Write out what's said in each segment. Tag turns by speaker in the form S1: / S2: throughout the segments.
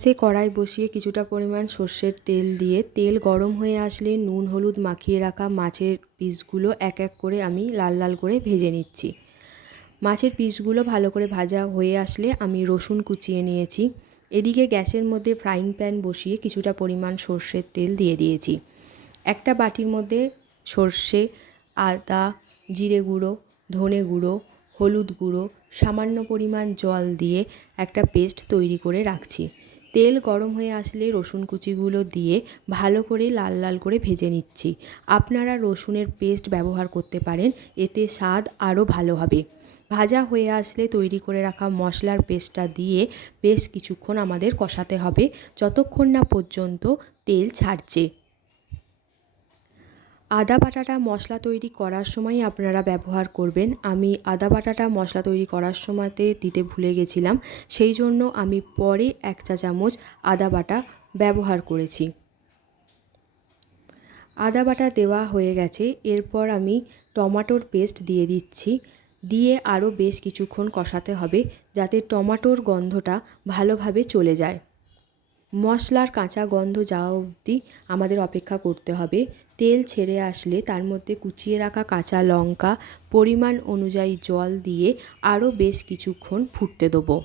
S1: সে কড়াই বসিয়ে কিছুটা পরিমাণ সর্ষের তেল দিয়ে তেল গরম হয়ে আসলে নুন, হলুদ মাখিয়ে রাখা মাছের পিসগুলো এক এক করে আমি লাল লাল করে ভেজে নিচ্ছি। মাছের পিসগুলো ভালো করে ভাজা হয়ে আসলে আমি রসুন কুচিয়ে নিয়েছি। এদিকে গ্যাসের মধ্যে ফ্রাইং প্যান বসিয়ে কিছুটা পরিমাণ সর্ষের তেল দিয়ে দিয়েছি। একটা বাটির মধ্যে সর্ষে, আদা, জিরে গুঁড়ো, ধনে গুঁড়ো, হলুদ গুঁড়ো, সামান্য পরিমাণ জল দিয়ে একটা পেস্ট তৈরি করে রাখছি। তেল গরম হয়ে আসলে রসুন কুচিগুলো দিয়ে ভালো করে লাল লাল করে ভেজে নিচ্ছি। আপনারা রসুনের পেস্ট ব্যবহার করতে পারেন, এতে স্বাদ আরও ভালো হবে। ভাজা হয়ে আসলে তৈরি করে রাখা মশলার পেস্টটা দিয়ে বেশ কিছুক্ষণ আমাদের কষাতে হবে, যতক্ষণ না পর্যন্ত তেল ছাড়ছে। আদা বাটাটা মশলা তৈরি করার সময় আপনারা ব্যবহার করবেন। আমি আদা বাটাটা মশলা তৈরি করার সময়তে দিতে ভুলে গেছিলাম, সেই জন্য আমি পরে এক চা চামচ আদা বাটা ব্যবহার করেছি। আদা বাটা দেওয়া হয়ে গেছে, এরপর আমি টমাটোর পেস্ট দিয়ে দিচ্ছি। দিয়ে আরও বেশ কিছুক্ষণ কষাতে হবে যাতে টমাটোর গন্ধটা ভালোভাবে চলে যায়। মশলার কাঁচা গন্ধ যাওয়া অবধি আমাদের অপেক্ষা করতে হবে। তেল ছেড়ে আসলে তার মধ্যে কুচিয়ে রাখা কাঁচা লঙ্কা পরিমাণ অনুযায়ী জল দিয়ে আরও বেশ কিছুক্ষণ ফুটতে দেবো।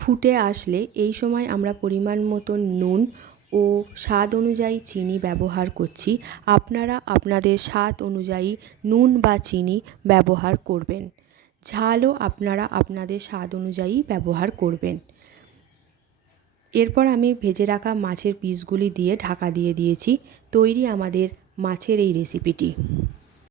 S1: ফুটে আসলে এই সময় আমরা পরিমাণ মতো নুন ও স্বাদ অনুযায়ী চিনি ব্যবহার করছি। আপনারা আপনাদের স্বাদ অনুযায়ী নুন বা চিনি ব্যবহার করবেন। ঝালও আপনারা আপনাদের স্বাদ অনুযায়ী ব্যবহার করবেন। এরপর আমি ভেজে রাখা মাছের পিসগুলি দিয়ে ঢাকা দিয়ে দিয়েছি। তৈরি আমাদের মাছের এই রেসিপিটি